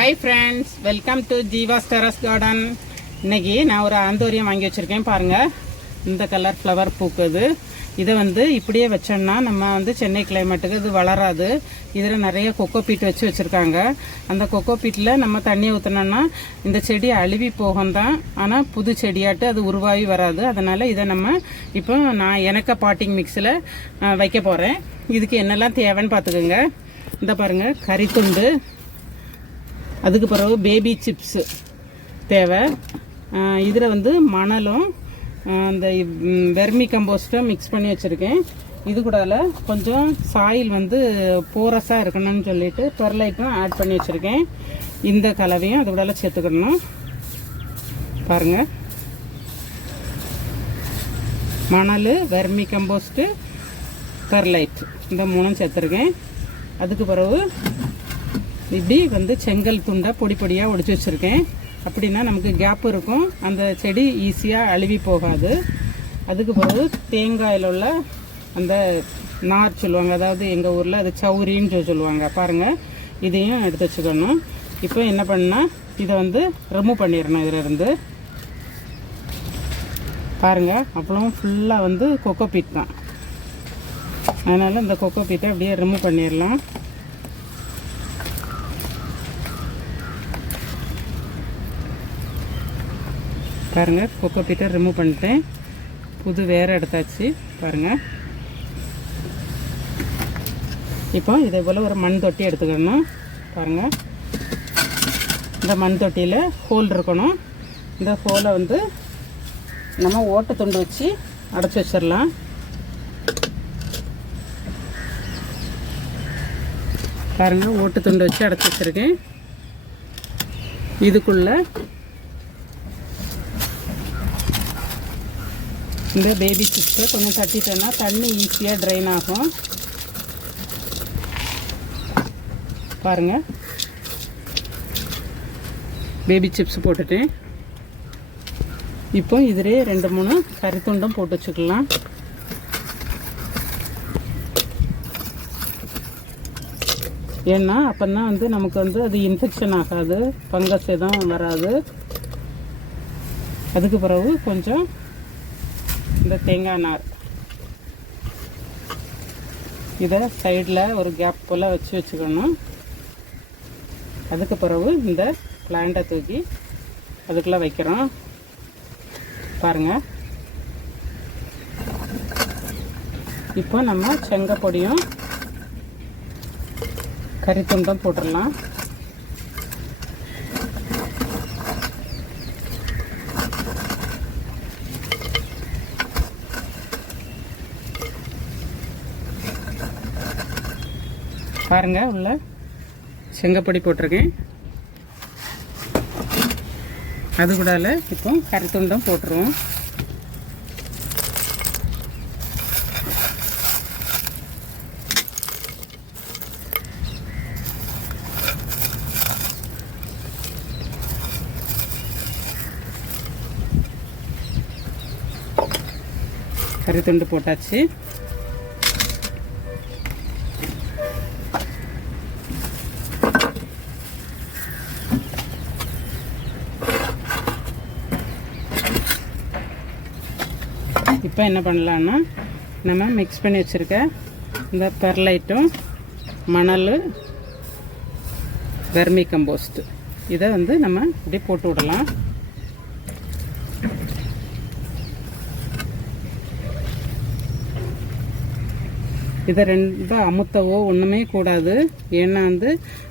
Hi friends, welcome to Jeeva's terrace garden. இன்றைக்கி நான் ஒரு ஆந்தோரியம் வாங்கி வச்சுருக்கேன். பாருங்கள், இந்த கலர் ஃப்ளவர் பூக்குது. இதை இப்படியே வச்சோன்னா நம்ம சென்னை கிளைமேட்டுக்கு இது வளராது. இதில் நிறைய கொக்கோ பீட் வச்சுருக்காங்க. அந்த கொக்கோ பீட்டில் நம்ம தண்ணி ஊற்றினோன்னா இந்த செடி அழுவி போகும் தான், ஆனால் புது செடியாட்டு அது உருவாகி வராது. அதனால் இதை நம்ம இப்போ நான் எனக்கு பாட்டிங் மிக்ஸில் வைக்க போகிறேன். இதுக்கு என்னெல்லாம் தேவைன்னு பார்த்துக்கோங்க. இந்த பாருங்கள், கறித்துண்டு, அதுக்கு பிறகு பேபி சிப்ஸு தேவை. இதில் மணலும் அந்த வெர்மி கம்போஸ்ட்டும் மிக்ஸ் பண்ணி வச்சுருக்கேன். இது கூட கொஞ்சம் சாயில் போரஸாக இருக்கணும்னு சொல்லிட்டு பெர்லைட்டும் ஆட் பண்ணி வச்சுருக்கேன். இந்த கலவையும் அது கூட சேர்த்துக்கணும். பாருங்கள், மணல், வெர்மி கம்போஸ்ட்டு, பெர்லைட், இந்த மூணும் சேர்த்துருக்கேன். அதுக்கு பிறகு இப்படி செங்கல் துண்டை பொடி பொடியாக உடைச்சி வச்சுருக்கேன். அப்படின்னா நமக்கு கேப் இருக்கும், அந்த செடி ஈஸியாக அழுவி போகாது. அதுக்கு பிறகு தேங்காயில் உள்ள அந்த நார் சொல்லுவாங்க, அதாவது எங்கள் ஊரில் அது சௌரின்னு சொல்லுவாங்க. பாருங்கள், இதையும் எடுத்து வச்சுக்கணும். இப்போ என்ன பண்ணால் இதை ரிமூவ் பண்ணிடணும். இதிலிருந்து பாருங்கள், அப்புறம் ஃபுல்லாக கொக்கோ பீட் தான். அதனால் இந்த கொக்கோ பீட்டை அப்படியே ரிமூவ் பண்ணிடலாம். பாருங்கள், கொக்கோ பீட்டை ரிமூவ் பண்ணிட்டேன். புது வேறு எடுத்தாச்சு. பாருங்கள், இப்போ இதே போல் ஒரு மண் தொட்டி எடுத்துக்கணும். பாருங்கள், இந்த மண் தொட்டியில் ஹோல் இருக்கணும். இந்த ஹோலை நம்ம ஓட்டை துண்டு வச்சு அடைச்சி வச்சிடலாம். பாருங்கள், ஓட்டு துண்டு வச்சு அடைச்சி வச்சுருக்கேன். இதுக்குள்ளே இந்த பேபி சிப்ஸை கொஞ்சம் தட்டிட்டோன்னா தண்ணி ஈஸியாக ட்ரைன் ஆகும். பாருங்கள், பேபி சிப்ஸ் போட்டுட்டேன். இப்போ இதிலே 2-3 கறித்துண்டும் போட்டு வச்சுக்கலாம். ஏன்னா அப்போ தான் நமக்கு அது இன்ஃபெக்ஷன் ஆகாது, ஃபங்கஸ் எதுவும் வராது. அதுக்கு பிறகு கொஞ்சம் இந்த தேங்காய் நார் இதை சைடில் ஒரு கேப் போல் வச்சுக்கணும். அதுக்கு பிறகு இந்த பிளான்ட்டை தூக்கி அதுக்குள்ளே வைக்கிறோம். பாருங்கள், இப்போ நம்ம செங்கப்பொடியும் கறித்துண்டும் போட்டுடலாம். பாருங்கள், உள்ள செங்கப்பொடி போட்டிருக்கேன். அது கூட இப்போ கறித்துண்டும் போட்டுருவோம். கறித்துண்டு போட்டாச்சு. இப்போ என்ன பண்ணலான்னா, நம்ம மிக்ஸ் பண்ணி வச்சுருக்க இந்த பெர்லைட்டும் மணல், வெர்மி கம்போஸ்ட்டு இதை நம்ம இப்படி போட்டு விடலாம். இதை ரொம்ப அமுத்தவோ ஒன்றுமே கூடாது. ஏன்னா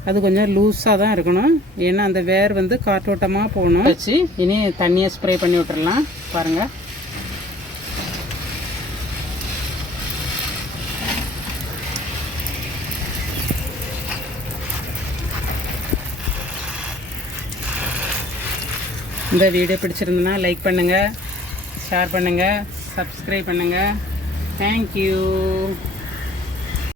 அது கொஞ்சம் லூஸாக தான் இருக்கணும். ஏன்னா அந்த வேர் காற்றோட்டமாக போகணும். வச்சு இனி தண்ணியை ஸ்ப்ரே பண்ணி விட்டுறலாம். பாருங்கள், இந்த வீடியோ பிடிச்சிருந்ததுன்னா லைக் பண்ணுங்கள், ஷேர் பண்ணுங்கள், சப்ஸ்கிரைப் பண்ணுங்கள். தேங்க்யூ.